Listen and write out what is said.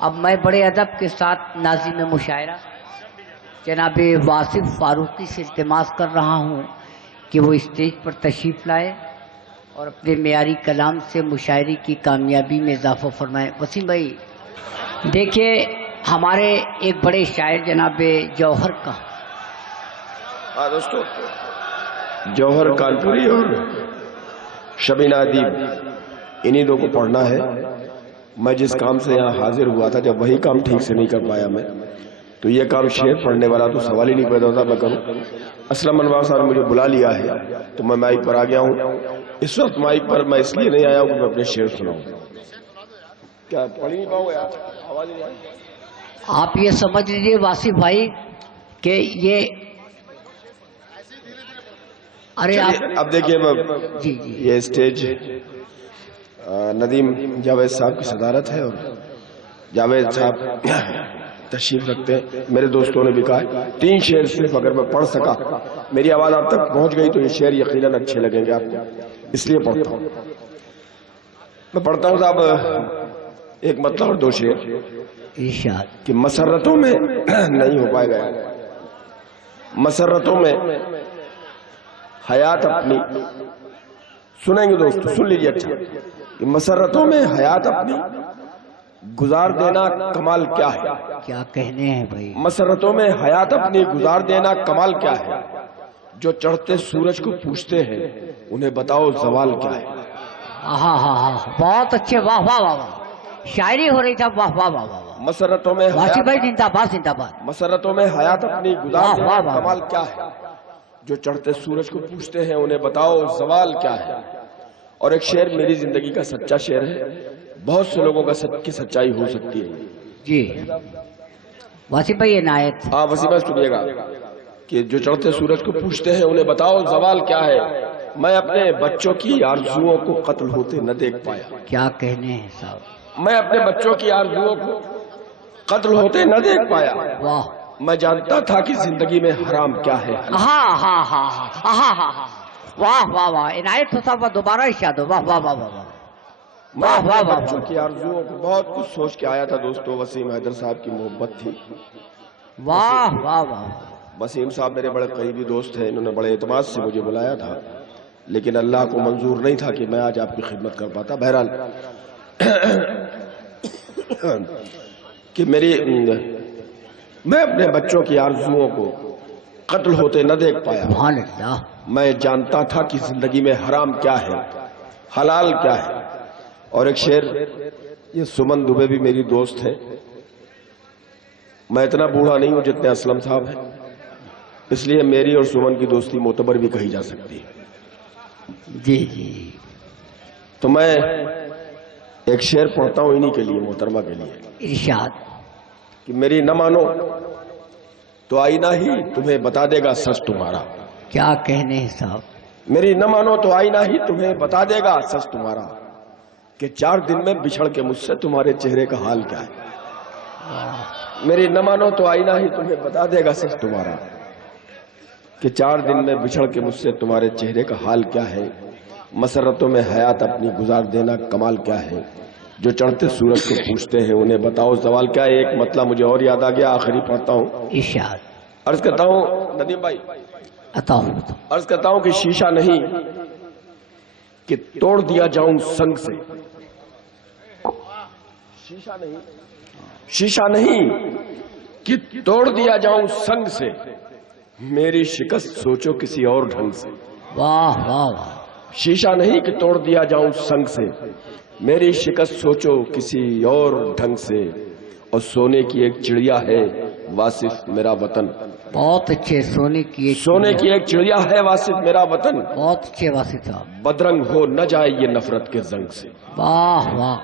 اب میں بڑے ادب کے ساتھ ناظم مشاعرہ جناب واصف فاروقی سے التماس کر رہا ہوں کہ وہ اسٹیج پر تشریف لائے اور اپنے معیاری کلام سے مشاعری کی کامیابی میں اضافہ فرمائے۔ وسیم بھائی دیکھیے ہمارے ایک بڑے شاعر جناب جوہر کا دوستو جوہر کانپوری اور شبینہ ادیب انہی دو کو پڑھنا ہے۔ میں جس کام سے یہاں حاضر ہوا تھا جب وہی کام ٹھیک سے نہیں کر پایا میں تو یہ کام شعر پڑھنے والا تو سوال ہی نہیں پیدا ہوتا میں کروں۔ اسلم انوار صاحب نے مجھے بلا لیا ہے تو میں مائک پر آ گیا ہوں۔ اس وقت مائک پر میں اس لیے نہیں آیا ہوں کہ میں اپنے شعر سناؤں۔ کیا پڑھ نہیں پاؤں گا؟ آواز نہیں آئی؟ آپ یہ سمجھ لیجیے واصف بھائی کہ یہ ارے اب دیکھیے جی یہ اسٹیج ندیم جاوید صاحب کی صدارت ہے اور جاوید صاحب تشریف رکھتے ہیں۔ میرے دوستوں نے بھی کہا 3 شعر صرف اگر میں پڑھ سکا میری آواز آپ تک پہنچ گئی تو یہ شعر یقیناً اچھے لگیں گے آپ کو، اس لیے پڑھتا ہوں۔ میں پڑھتا ہوں صاحب ایک مطلب اور 2 شعر ارشاد کہ مسرتوں میں نہیں ہو پائے گا، مسرتوں میں حیات اپنی سنیں گے دوستو، سن لیجیے اچھا کہ مسرتوں میں حیات اپنی گزار دینا کمال کیا ہے؟ کیا کہنے ہیں بھائی؟ مسرتوں میں حیات اپنی گزار دینا کمال کیا ہے؟ جو چڑھتے سورج کو پوچھتے ہیں انہیں بتاؤ زوال کیا ہے؟ ہاں ہاں ہاں بہت اچھے، واہ واہ واہ واہ، شاعری ہو رہی تھا، واہ واہ واہ واہ۔ مسرتوں میں واصف بھائی زندہ باد زندہ باد۔ مسرتوں میں حیات اپنی گزار دینا کمال کیا ہے؟ جو چڑھتے سورج کو پوچھتے ہیں انہیں بتاؤ زوال کیا ہے؟ اور ایک شعر میری زندگی کا سچا شعر ہے، بہت سے لوگوں کا کی سچائی ہو سکتی ہے جی واصف بھائی عنایت۔ ہاں وسیم بھائی سنیے گا کہ جو چڑھتے سورج کو پوچھتے ہیں انہیں بتاؤ زوال کیا ہے؟ میں اپنے بچوں کی آرزوؤں کو قتل ہوتے نہ دیکھ پایا۔ کیا کہنے ہیں صاحب؟ میں اپنے بچوں کی آرزوؤں کو قتل ہوتے نہ دیکھ پایا۔ واہ، میں جانتا تھا کہ زندگی میں حرام کیا ہے۔ ہاں ہاں ہاں ہاں ہاں ہاں، واہ واہ واہ، عنایت صاحب دوبارہ ارشاد ہو، واہ واہ واہ واہ۔ میں اپنے بچوں کی آرزوؤں کو بہت کچھ سوچ کے آیا تھا دوستو۔ وسیم حیدر صاحب کی محبت تھی۔ واہ واہ واہ، وسیم صاحب میرے بڑے قریبی دوست ہیں، انہوں نے بڑے اعتماد سے مجھے بلایا تھا لیکن اللہ کو منظور نہیں تھا کہ میں آج آپ کی خدمت کر پاتا۔ بہرحال کہ میں اپنے بچوں کی آرزوؤں کو قتل ہوتے نہ دیکھ پایا۔ سبحان اللہ۔ میں جانتا تھا کہ زندگی میں حرام کیا ہے حلال کیا ہے۔ اور ایک شعر، یہ سمن دوبے بھی میری دوست ہے، میں اتنا بوڑھا نہیں ہوں جتنے اسلم صاحب ہیں، اس لیے میری اور سمن کی دوستی معتبر بھی کہی جا سکتی ہے۔ جی جی تو میں ایک شعر پڑھتا ہوں انہی کے لیے، محترمہ کے لیے، ارشاد۔ کہ میری نہ مانو تو آئینہ ہی تمہیں بتا دے گا سچ تمہارا۔ کیا کہنے ہیں صاحب؟ میری نہ مانو تو آئینہ ہی تمہیں بتا دے گا سچ تمہارا، کہ 4 دن میں بچھڑ کے مجھ سے تمہارے چہرے کا حال کیا ہے۔ میری نہ مانو تو آئینہ ہی تمہیں بتا دے گا سچ تمہارا، کہ 4 دن میں بچھڑ کے مجھ سے تمہارے چہرے کا حال کیا ہے۔ مسرتوں میں حیات اپنی گزار دینا کمال کیا ہے؟ جو چڑھتے سورج کو پوچھتے ہیں انہیں بتاؤ زوال کیا ہے۔ ایک مطلب مجھے اور یاد آ گیا، آخری پڑھتا ہوں۔ ارشاد۔ عرض کرتا ہوں ندیم بھائی، عطا ہو۔ عرض کرتا ہوں کہ شیشہ نہیں کہ توڑ دیا جاؤں سنگ سے، شیشہ نہیں کہ توڑ دیا جاؤں سنگ سے، میری شکست سوچو کسی اور ڈھنگ سے۔ واہ واہ واہ، شیشہ نہیں کہ توڑ دیا جاؤں سنگ سے، میری شکست سوچو کسی اور ڈھنگ سے۔ اور سونے کی ایک چڑیا ہے واصف میرا وطن، بہت اچھے، سونے کی سونے کی ایک چڑیا ہے واصف میرا وطن، بہت اچھے واصف صاحب، بدرنگ ہو نہ جائے یہ نفرت کے زنگ سے۔ واہ واہ،